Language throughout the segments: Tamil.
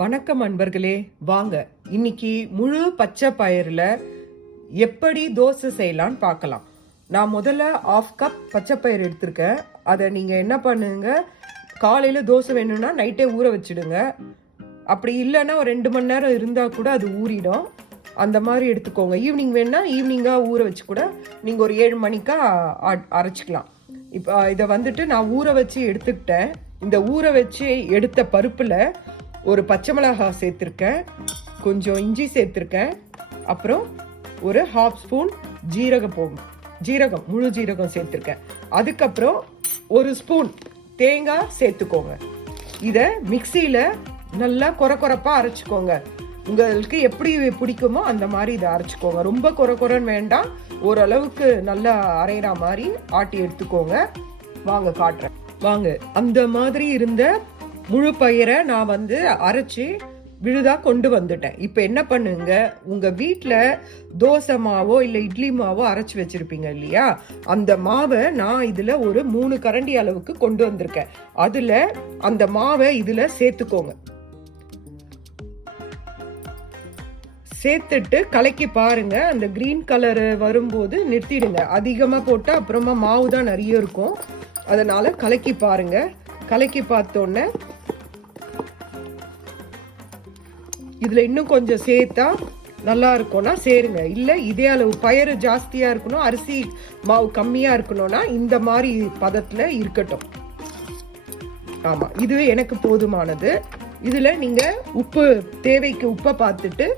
வணக்கம் அன்பர்களே, வாங்க இன்னைக்கு முழு பச்சை பயிரில் எப்படி தோசை செய்யலான்னு பார்க்கலாம். நான் முதல்ல 1/2 கப் பச்சை பயிர் எடுத்திருக்கேன். அதை நீங்கள் என்ன பண்ணுங்க, காலையில் தோசை வேணும்னா நைட்டே ஊற வச்சுடுங்க. அப்படி இல்லைன்னா ஒரு 2 மணி நேரம் இருந்தால் கூட அது ஊறிடும். அந்த மாதிரி எடுத்துக்கோங்க. ஈவினிங் வேணுன்னா ஈவினிங்காக ஊற வச்சு கூட நீங்கள் ஒரு 7 மணிக்கா அரைச்சிக்கலாம். இப்போ இதை நான் ஊற வச்சு எடுத்துக்கிட்டேன். இந்த ஊற வச்சு எடுத்த பருப்பில் ஒரு பச்சை மிளகாய் சேர்த்துருக்கேன், கொஞ்சம் இஞ்சி சேர்த்துருக்கேன், அப்புறம் ஒரு 1/2 ஸ்பூன் ஜீரகம் முழு ஜீரகம் சேர்த்துருக்கேன். அதுக்கப்புறம் 1 ஸ்பூன் தேங்காய் சேர்த்துக்கோங்க. இதை மிக்சியில் நல்லா கொரப்பாக அரைச்சிக்கோங்க. உங்களுக்கு எப்படி பிடிக்குமோ அந்த மாதிரி இதை அரைச்சிக்கோங்க. ரொம்ப கொரன்னு வேண்டாம், ஓரளவுக்கு நல்லா அரைகிற மாதிரி ஆட்டி எடுத்துக்கோங்க. வாங்க காட்டுறேன். வாங்க, அந்த மாதிரி இருந்த முழு பயிரை நான் அரைச்சி விழுதா கொண்டு வந்துட்டேன். இப்போ என்ன பண்ணுங்க, உங்க வீட்டில் தோசை மாவோ இல்லை இட்லி மாவோ அரைச்சி வச்சிருப்பீங்க இல்லையா, அந்த மாவை நான் இதுல ஒரு 3 கரண்டி அளவுக்கு கொண்டு வந்திருக்கேன். அதுல அந்த மாவை இதுல சேர்த்துக்கோங்க. சேர்த்துட்டு கலக்கி பாருங்க. அந்த கிரீன் கலர் வரும்போது நிறுத்திடுங்க. அதிகமா போட்டா அப்புறமா மாவு தான் நிறைய இருக்கும். அதனால கலக்கி பாருங்க. கலக்கி பார்த்தோன்னே இதுல இன்னும் கொஞ்சம் சேர்த்தா நல்லா இருக்கும்னா சேருங்க. இல்லை இதே அளவு பயிர் ஜாஸ்தியா இருக்கணும், அரிசி மாவு கம்மியா இருக்கணும்னா இந்த மாதிரி பதத்துல இருக்கட்டும். ஆமா, இதுவே எனக்கு போதுமானது. இதுல நீங்க உப்பு தேவைக்கு உப்பை பார்த்துட்டு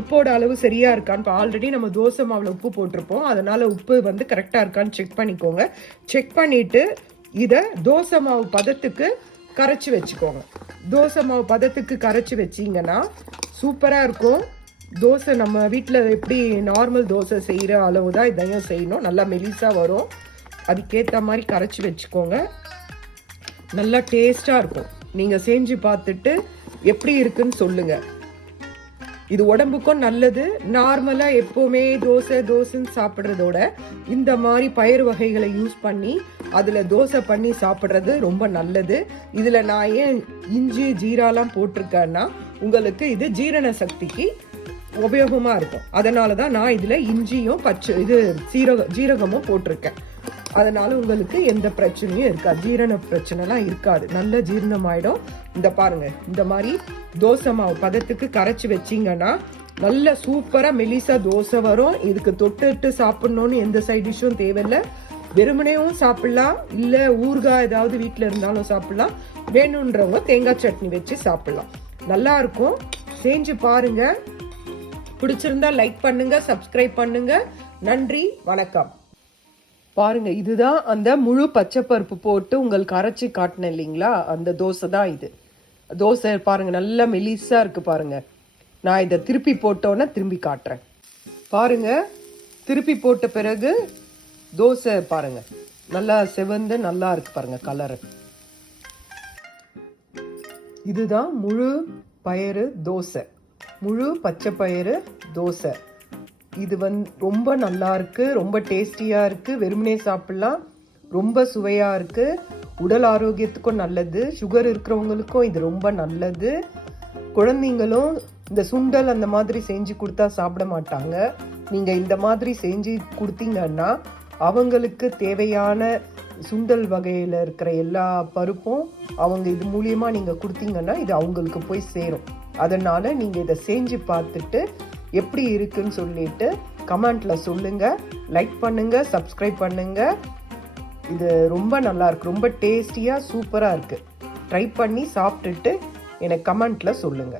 உப்போட அளவு சரியா இருக்கான்னு, ஆல்ரெடி நம்ம தோசை மாவுல உப்பு போட்டிருப்போம், அதனால உப்பு கரெக்டா இருக்கான்னு செக் பண்ணிக்கோங்க. செக் பண்ணிட்டு இதை தோசை மாவு பதத்துக்கு கரைச்சி வச்சுக்கோங்க. தோசை மாவு பதத்துக்கு கரைச்சி வச்சிங்கன்னா சூப்பராக இருக்கும். தோசை நம்ம வீட்டில் எப்படி நார்மல் தோசை செய்கிற அளவு தான் இதையும் செய்யணும். நல்லா மெலிசாக வரும். அதுக்கேற்ற மாதிரி கரைச்சி வச்சுக்கோங்க. நல்லா டேஸ்டாக இருக்கும். நீங்கள் செஞ்சு பார்த்துட்டு எப்படி இருக்குன்னு சொல்லுங்கள். இது உடம்புக்கும் நல்லது. நார்மலாக எப்போவுமே தோசைன்னு சாப்பிட்றதோட இந்த மாதிரி பயிர் வகைகளை யூஸ் பண்ணி அதில் தோசை பண்ணி சாப்பிட்றது ரொம்ப நல்லது. இதில் நான் ஏன் இஞ்சி ஜீராலாம் போட்டிருக்கேன்னா, உங்களுக்கு இது ஜீரண சக்திக்கு உபயோகமாக இருக்கும். அதனால தான் நான் இதில் இஞ்சியும் ஜீரகமும் போட்டிருக்கேன். அதனால உங்களுக்கு எந்த பிரச்சனையும் இருக்காது, ஜீரண பிரச்சனைலாம் இருக்காது, நல்ல ஜீரணமாயிடும். இந்த பாருங்க, இந்த மாதிரி தோசை மாவு பதத்துக்கு கரைச்சி வச்சிங்கன்னா நல்ல சூப்பராக மெலிசா தோசை வரும். இதுக்கு தொட்டுட்டு சாப்பிடணும்னு எந்த சைட் டிஷ்ஷும் தேவையில்லை. வெறுமனையும் சாப்பிடலாம், இல்லை ஊறுகாய் ஏதாவது வீட்டில் இருந்தாலும் சாப்பிடலாம். வேணுன்றவங்க தேங்காய் சட்னி வச்சு சாப்பிடலாம். நல்லா இருக்கும். செஞ்சு பாருங்க. பிடிச்சிருந்தா லைக் பண்ணுங்க, சப்ஸ்கிரைப் பண்ணுங்க. நன்றி, வணக்கம். பாருங்க, இதுதான் அந்த முழு பச்சை பருப்பு போட்டு உங்களுக்கு அரைச்சி காட்டினேன் இல்லைங்களா, அந்த தோசை தான் இது. தோசை பாருங்க, நல்லா மெலிசா இருக்கு பாருங்க. நான் இதை திருப்பி போட்டோன்னே திரும்பி காட்டுறேன். பாருங்க, திருப்பி போட்ட பிறகு தோசை பாருங்க நல்லா செவந்து நல்லா இருக்கு பாருங்க கலரு. இதுதான் முழு பயிறு தோசை, முழு பச்சை பயிறு தோசை. இது ரொம்ப நல்லா இருக்கு, ரொம்ப டேஸ்டியா இருக்கு. வெறுமனே சாப்பிடலாம், ரொம்ப சுவையா இருக்கு. உடல் ஆரோக்கியத்துக்கும் நல்லது. சுகர் இருக்கிறவங்களுக்கும் இது ரொம்ப நல்லது. குழந்தைங்களும் இந்த சுண்டல் அந்த மாதிரி செஞ்சு கொடுத்தா சாப்பிட மாட்டாங்க. நீங்க இந்த மாதிரி செஞ்சு கொடுத்தீங்கன்னா அவங்களுக்கு தேவையான சுண்டல் வகையில் இருக்கிற எல்லா பருப்பும் அவங்க இது மூலியமா நீங்க கொடுத்தீங்கன்னா இது அவங்களுக்கு போய் சேரும். அதனால நீங்க இதை செஞ்சு பார்த்துட்டு எப்படி இருக்குன்னு சொல்லிட்டு கமெண்ட்ல சொல்லுங்க. லைக் பண்ணுங்க, சப்ஸ்கிரைப் பண்ணுங்க. இது ரொம்ப நல்லா இருக்கு, ரொம்ப டேஸ்டியா சூப்பரா இருக்கு. ட்ரை பண்ணி சாப்பிட்டுட்டு எனக்கு கமெண்ட்ல சொல்லுங்க.